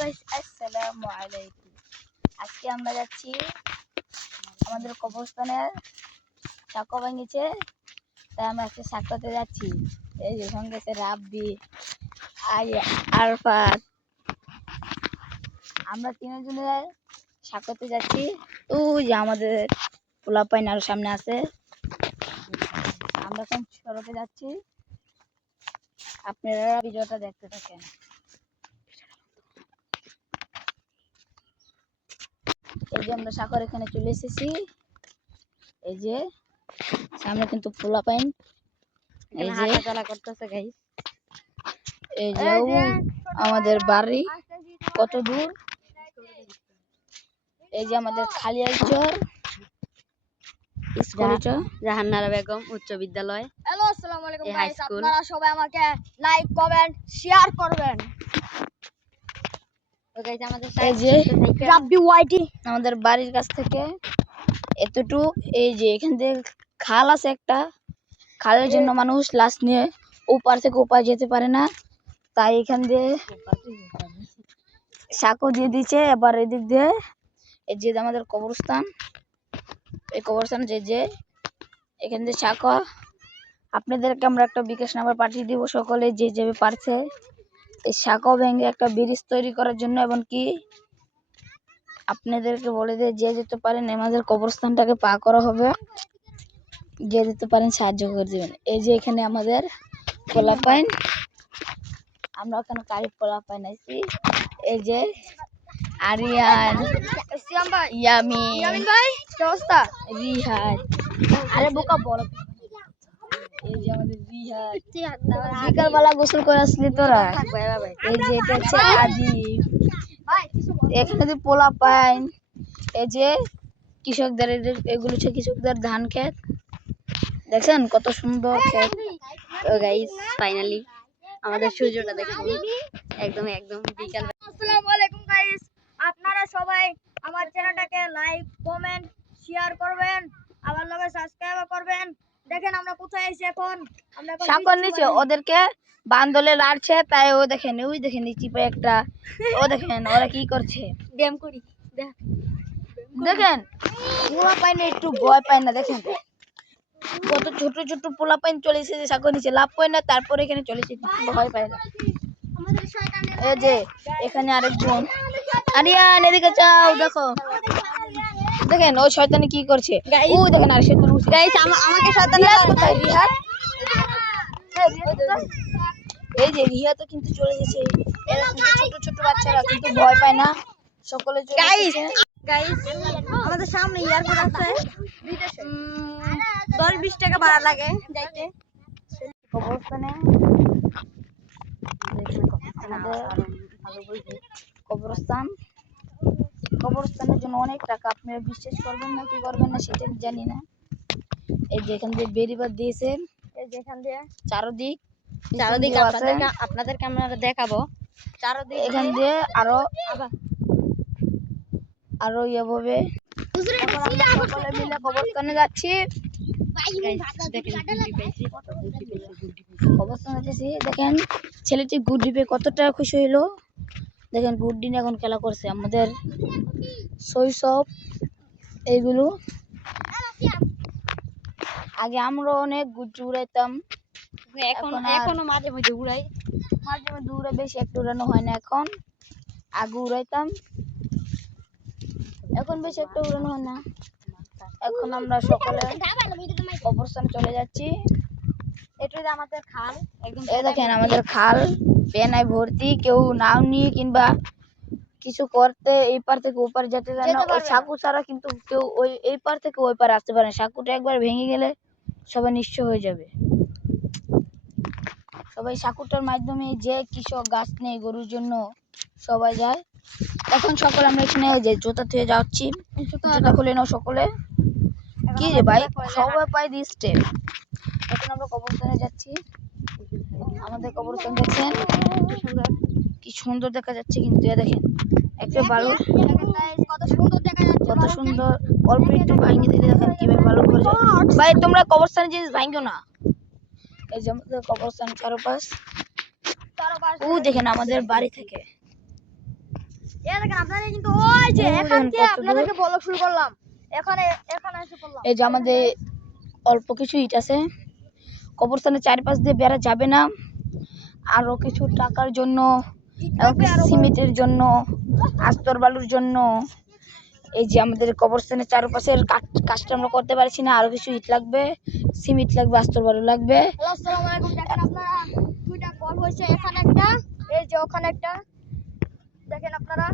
Guys, আসসালামু আলাইকুম। আজকে আমরা যাচ্ছি আমাদের কবরস্থানের সাঁকো ভেঙেছে, তাই আমরা আজকে সাঁকোতে যাচ্ছি। এই যে সঙ্গে আছে রাব্বি, আরফাত, আমরা তিনজনে সাঁকোতে যাচ্ছি। ওই যে আমাদের পোলাপাইন আরো সামনে আছে। আমরা এখন সড়কে যাচ্ছি, আপনারা ভিডিওটা দেখতে থাকেন। এই যে আমরা সাঁকোর এখানে চলে এসেছি। এই যে সামনে কিন্তু পোলাপাইন এই যে হাঁটাচলা করতেছে গাইস। এই যে আমাদের বাড়ি কত দূর। এই যে আমাদের খালিয়াচর স্কুলটা, জাহানারা বেগম উচ্চ বিদ্যালয়। হ্যালো, আসসালামু আলাইকুম গাইস, আপনারা সবাই আমাকে লাইক কমেন্ট শেয়ার করবেন। তো গাইস আমাদের এই যে রাব্বি ওয়াইটি আমাদের বাড়ির কাছ থেকে এতটুক। এই যে এখান থেকে খাল আছে একটা, খালের জন্য মানুষ লাশ নিয়ে ওপার থেকে ওপার যেতে পারে না, তাই এখান দিয়ে সাঁকো দিয়ে দিচ্ছে। এবার এদিক দিয়ে এই যে আমাদের কবরস্থান, এই কবরস্থান যে এখান দিয়ে সাঁকো। আপনাদেরকে আমরা একটা বিকাশ নাম্বার পাঠিয়ে দিব, সকলে যে যাবে পারছে এই সাঁকো ভেঙে একটা ব্রিজ তৈরি করার জন্য। এবং কি আপনাদেরকে বলে দিয়ে যে যেতে পারেন আমাদের কবরস্থানটাকে পা করা হবে, যে যেতে পারেন সাহায্য করে দেবেন। এই যে এখানে আমাদের পোলাপাইন, আমরা ওখানে কারি পোলাপাইন আছি। এই যে আরিয়ান, ইয়ামিন ভাই, কি অবস্থা? রিহাদ, আরে বোকা বড়। এই যে আমাদের রিহাদ, বিকালবেলা গোসল করে আসলি তোরা। এই যে এটা হচ্ছে আদি, এখানে পোলাপাইন। এই যে কৃষকদের, এগুলো হচ্ছে কৃষকদের ধান ক্ষেত, দেখছেন কত সুন্দর ক্ষেত। গাইস ফাইনালি আমাদের সূর্যটা দেখুন, একদম বিকাল। আসসালামু আলাইকুম গাইস, আপনারা সবাই আমার চ্যানেলটাকে লাইক কমেন্ট শেয়ার করবেন, আমার লগে সাবস্ক্রাইব করবেন। দেখেন আমরা কোথায় আছি এখন, আমরা এখন সাঁকোর নিচে। ওদেরকে বান্দলে লাড়ছে, তাই ও দেখেন, ওই দেখেন নিচে পায়ে একটা, ও দেখেন ওরা কি করছে। ব্যায়াম করি দেখেন পোলা পাইন একটু ভয় পায় না, দেখেন কত ছোট ছোট পোলা পাইন চলে এসেছে সাঁকোর নিচে, লাভ করে না, তারপরে এখানে চলে এসেছে, ভয় পায় না। এই যে এখানে আরেকজন, আরিয়ান এদিকে যাও, দেখো দেখেন ওই শয়তানি কি করছে। ও দেখেন আর শয়তান উঠছে। গাইস আমাকে শয়তান কোথায় রিহাত? এই যে রিহাত কিন্তু চলে গেছে। এরা কিন্তু ছোট ছোট বাচ্চারা কিন্তু ভয় পায় না, সকলে চলে এসেছে। গাইস আমাদের সামনে এয়ারপোর্ট আছে, 10-20 টাকা ভাড়া লাগে যাইতে। কবরস্থানে কবরস্থানের জন্য অনেক টাকা, আপনারা বিশ্বাস করবেন না কি করবেন না সেটা জানি না। এই যে এখান দিয়ে বেরিবাদ দিয়েছে, এই যে এখান দিয়ে চারদিক আপনাদেরকে আমরা দেখাবো। চারদিক এখান দিয়ে আরো এভাবে সকলে মিলে কবরস্থানে যাচ্ছি। কবরস্থানে যাচ্ছি, দেখেন ছেলেটি গুড্ডি পেয়ে কতটা খুশি হইলো। দেখেন গুড্ডি নিয়ে এখন খেলা করছে, আমাদের শৈশব এইগুলো। আগে আমরা অনেক গুড্ডি উড়াইতাম, এখনো মাঝে মাঝে উড়াই, উড়ে বেশি একটু উড়ানো হয় না এখন। আগে উড়াইতাম, এখন বেশি একটা উড়ানো হয় না। এখন আমরা সকলে কবরস্থানে চলে যাচ্ছি। এটা আমাদের খাল, একদম এই দেখেন আমাদের খাল পেনায় ভর্তি। কেউ নাও নিয়ে কিংবা কিছু করতে এই পার থেকে ওপার যেতে চায় না, ওই সাঁকো ছাড়া কিন্তু কেউ ওই এই পার থেকে ওই পার আসতে পারে না। সাঁকোটা একবার ভেঙে গেলে সবাই নিঃস্ব হয়ে যাবে। সবাই সাঁকোটার মাধ্যমে যে কৃষক গাছ নেই গরুর জন্য সবাই যায়। এখন সকলে আমরা এখানে যে জুতা থেকে যাচ্ছি, জুতা খুলে নাও সকলে। কি রে ভাই, সবাই পাই দি স্টেপ। এখন আমরা কবরস্থানে যাচ্ছি, আমাদের কবরস্থান দেখছেন কি সুন্দর দেখা যাচ্ছে। কিন্তু দেখেন একটা বালু কত সুন্দর, অল্প একটু ভাঙিয়ে দিলে দেখেন কিভাবে বালু পড়ে যায়। ভাই তোমরা কবরস্থানের জিনিস ভাঙো না। এই যে আমাদের কবরস্থান চারপাশ, ও দেখেন আমাদের বাড়ি থেকে এই দেখেন আপনারা কিন্তু ওই যে এখান থেকে আপনাদেরকে বলা শুরু করলাম, এখানে এসে পড়লাম। এই যে আমাদের অল্প কিছু ইট আছে, কবরস্থানের চারপাশ দিয়ে বেড়া যাবে না, আরো কিছু টাকার জন্য, সিমেন্টের জন্য, আস্তর বালুর জন্য, এই যে আমাদের কবরস্থানের চারপাশের কাজটা আমরা করতে পারছি না, আরো কিছু ইট লাগবে, সিমেন্ট লাগবে, আস্তর বালু লাগবে। হ্যালো, আসসালামু আলাইকুম। দেখেন আপনারা দুইটা কল হয়েছে, এখানে একটা, এই যে ওখানে একটা, দেখেন আপনারা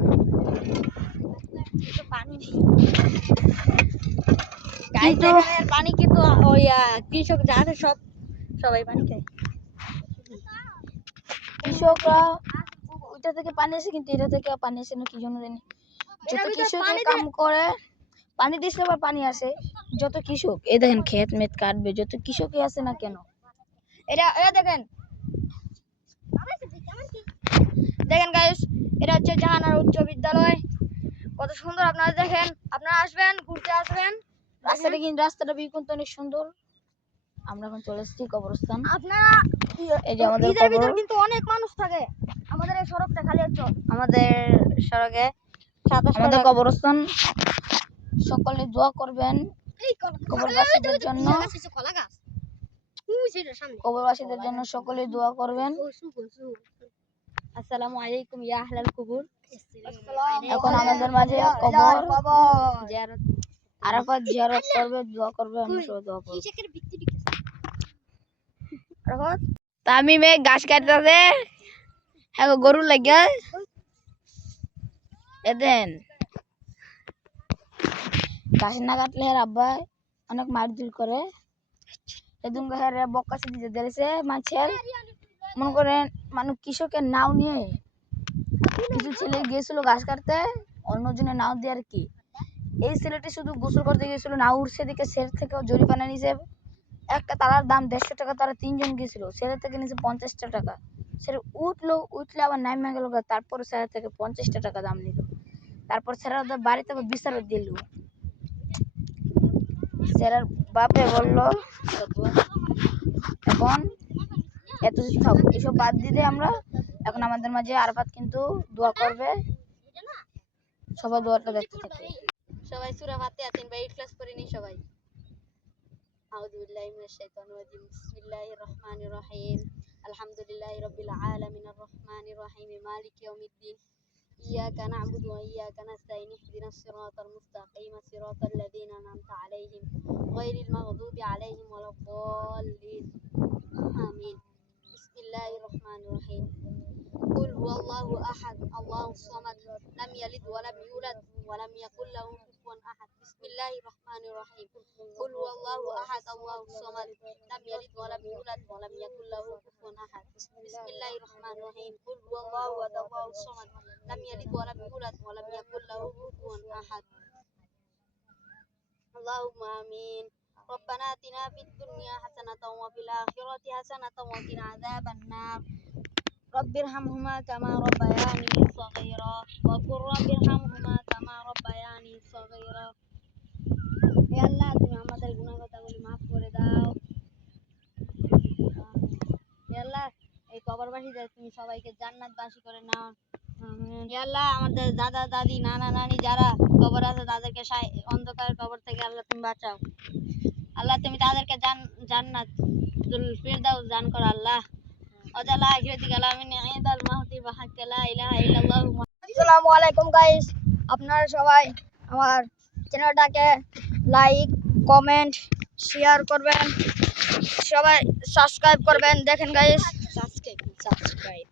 পানি নেই গাইস, দেখেন পানি কিন্তু ওই কৃষক যা আছে সবাই পানি খায়। কৃষকরা ওইটা থেকে পানি আসে, কিন্তু এটা থেকে পানি আসে না, কি জন্য জানি। যত কৃষক কাম করে পানি দিলে আবার পানি আসে, যত কৃষক এই দেখেন ক্ষেত মেত কাটবে, যত কৃষকই আসে না কেন। এটা দেখেন গাইস, এটা হচ্ছে জাহানারা উচ্চ বিদ্যালয়, কত সুন্দর। আপনারা দেখেন, আপনারা আসবেন, ঘুরতে আসবেন। রাস্তাটা বিকুন্ত অনেক সুন্দর। আমরা এখন চলে এসেছি কবরস্থান। আপনারা এই যে আমাদের ঈদের ভিতর কবর, কিন্তু অনেক মানুষ থাকে। আমাদের এই সড়কটা খালি হচ্ছে, আমাদের সড়কে আমাদের কবরস্থান। সকলে দোয়া করবেন কবরবাসীদের জন্য, কবরবাসীদের জন্য সকলে দোয়া করবেন। আসসালামু আলাইকুম ইয়া আহলাল কুবুর। এখন আমাদের মাঝে কবর জিয়ারত, আরাফাত জিয়ারত করবে, দোয়া করবে, আমরা সবাই দোয়া করব। তামিমে গাছ কাটতেছে, হ্যাঁ গরু লাগে এদেন গাছ না কাটলে হের আব্বা অনেক মারধর করে। এদিন হের বকাশি দিতে দিয়েছে মাছের, মনে করেন মানুষ কৃষকের নাও নিয়ে কিছু ছেলে গিয়েছিল গাছ কাটতে, অন্যজনের নাও দিয়ে আর কি। এই ছেলেটি শুধু গোসল করতে গিয়েছিল, নাও উঠছে দিকে সের থেকেও জরিমানা নিয়েছে। একটা তালার দাম 150 টাকা, তারা 3 জন গিয়েছিল, সেটা থেকে নিয়েছে 50 টাকা। সেটা উঠলে আবার নাইমা গেল, তারপরে সেটা থেকে 50 টাকা দাম নিল। তারপর সেরা বাড়িতে আবার বিচারত দিল। সেরার বাপে বললো এখন এত কিছু থাক, এসব বাদ দিতে আমরা এখন আমাদের মাঝে আরাফাত কিন্তু দোয়া করবে, সবাই দোয়াটা দেখতে থাকে। সবাই সূরা ফাতিহা 3 বার ইখলাস করে নি সবাই। আউযু বিল্লাহি মিনাশ শাইতানির রাজিম। বিসমিল্লাহির রহমানির রহিম। আলহামদুলিল্লাহি রাব্বিল আলামিন আর রহমানির রহিম মালিকি ইয়াউমিদ্দিন। ইয়াকা না'বুদু ওয়া ইয়াকা নাস্তাইন। ইহদিনাস সিরাতাল মুস্তাকিম সিরাতাল লাযিনা আন'আমতা আলাইহিম গায়রিল মাগদুবি আলাইহিম ওয়ালাদ-দাল্লিন। আমিন। বিসমিল্লাহির রহমানির রহিম। قل هو الله أحد الله الصمد لم يلد ولم يولد ولم يكن له كفوا أحد. بسم الله الرحمن الرحيم. قل هو الله أحد الله الصمد لم يلد ولم يولد ولم يكن له كفوا أحد. بسم الله الرحمن الرحيم. قل هو الله أحد الله الصمد لم يلد ولم يولد ولم يكن له كفوا أحد. اللهم آمين. ربنا آتنا في الدنيا حسنة وفي الآخرة حسنة وقنا عذاب النار. رب ارحمهما كما ربياني صغيرا وقل رب ارحمهما كما ربياني صغيرا. হে আল্লাহ, তুমি আমাদের গুনাহ কথাগুলি maaf করে দাও। হে আল্লাহ, এই কবরবাসীদের তুমি সবাইকে জান্নাতবাসী করে নাও। আমিন। হে আল্লাহ, আমাদের দাদা দাদি নানা নানি যারা কবর আছে তাদেরকে অন্ধকার কবর থেকে আল্লাহ তুমি বাঁচাও। আল্লাহ, তুমি তাদেরকে জান্নাতুল ফিরদাউস দান করো আল্লাহ। আসসালামু আলাইকুম গাইস, আপনারা সবাই আমার চ্যানেলটাকে লাইক কমেন্ট শেয়ার করবেন, সবাই সাবস্ক্রাইব করবেন। দেখেন গাইস, সাবস্ক্রাইব